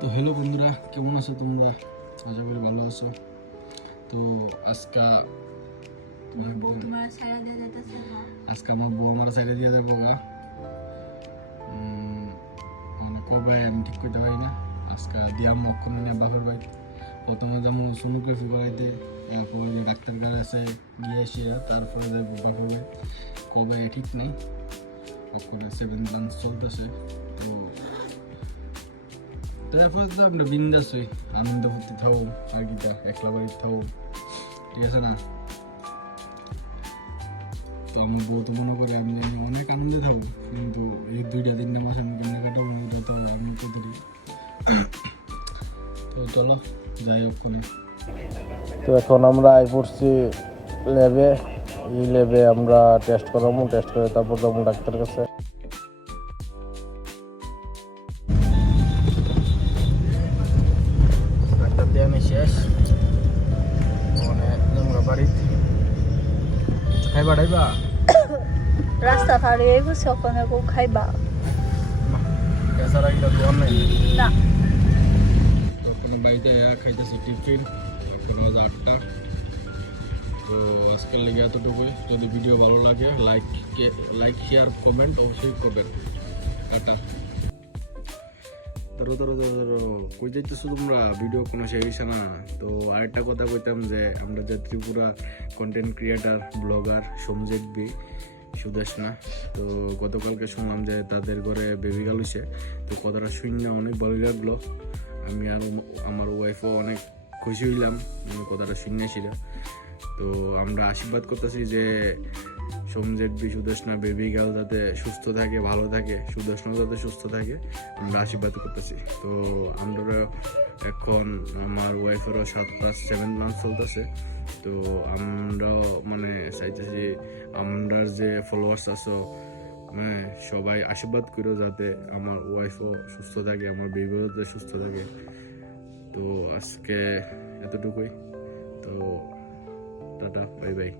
তো হ্যালো বন্ধুরা, কেমন আছো তোমরা? আশা করি ভালো আছো। তো আজকে তোমার বউ তোমার সারা দিয়ে যেতেছে না। আজকে আমার বউ আমার সাইডে দিয়ে দেবো গা। মানে কবে আমি ঠিক করতে পারি না। আজকে দিয়া মক্ষণ নিয়ে বাপের বাড়ি প্রথমে যেমন সোনোগ্রাফি করাইতে, তারপরে যে ডাক্তার কাছে গিয়ে এসে তারপরে যাই বাপের বাড়ি। কবে ঠিক নেই, করে 7 মান্থ চলতেছে। তো তারপরে তো আমরা বিন্দাস হই, আনন্দ ফুর্তি থাও, আর কিটা একলা বাড়ি থাও, ঠিক আছে না? তো আমার বউ তো মনে করে আমি অনেক আনন্দে থাকবো, কিন্তু এই 2-3 মাস আমি কেমনে কাটাবো এটা তো আমি তো ধরি। তো চলো যাই হোক ফোনে। তো এখন আমরা আই পড়ছি ল্যাবে। এই ল্যাবে আমরা টেস্ট করাবো, টেস্ট করে তারপর যাবো ডাক্তার কাছে। ডাক্তার দিয়ে আমি শেষ, মানে আমরা বাড়িতে খাইবা টাইবা রাস্তা পার হয়ে গেছে, ওখানে কেউ খাইবা এছাড়া কিন্তু দোয়ার নাই না। তো কোনো বাড়িতে খাইতেছি টিফিন, এখন বাজে 8টা। তো আজকের লেগে এতটুকুই। যদি ভিডিও ভালো লাগে লাইক শেয়ার কমেন্ট অবশ্যই করবেন। টাটা। ধরো ধরো ধরো ধরো কই যাইতেছো তোমরা? ভিডিও কোনো শেষ হইছে না। তো আরেকটা কথা কইতাম যে আমরা যে Tripura content creator blogger Somjit বি সুদেশনা, তো গতকালকে শুনলাম যে তাদের ঘরে বেবি গার্ল হইছে। তো কথাটা শুনে অনেক ভালো লাগলো। আমি আর আমার ওয়াইফও অনেক খুশি হইলাম কথাটা শুনে সেটা। তো আমরা আশীর্বাদ করতেছি যে সমজেট বি সুদেশনা বেবি গার্ল যাতে সুস্থ থাকে, ভালো থাকে, সুদেশনা যাতে সুস্থ থাকে, আমরা আশীর্বাদ করতেছি। তো আমরা এখন আমার ওয়াইফেরও 7 মান্থ চলতেছে। তো আমরাও মানে চাইতেছি আমরা যে ফলোয়ার্স আছো, হ্যাঁ, সবাই আশীর্বাদ করো যাতে আমার ওয়াইফও সুস্থ থাকে, আমার বেবিও যাতে সুস্থ থাকে। তো আজকে এতটুকুই। তো টাটা, বাই বাই।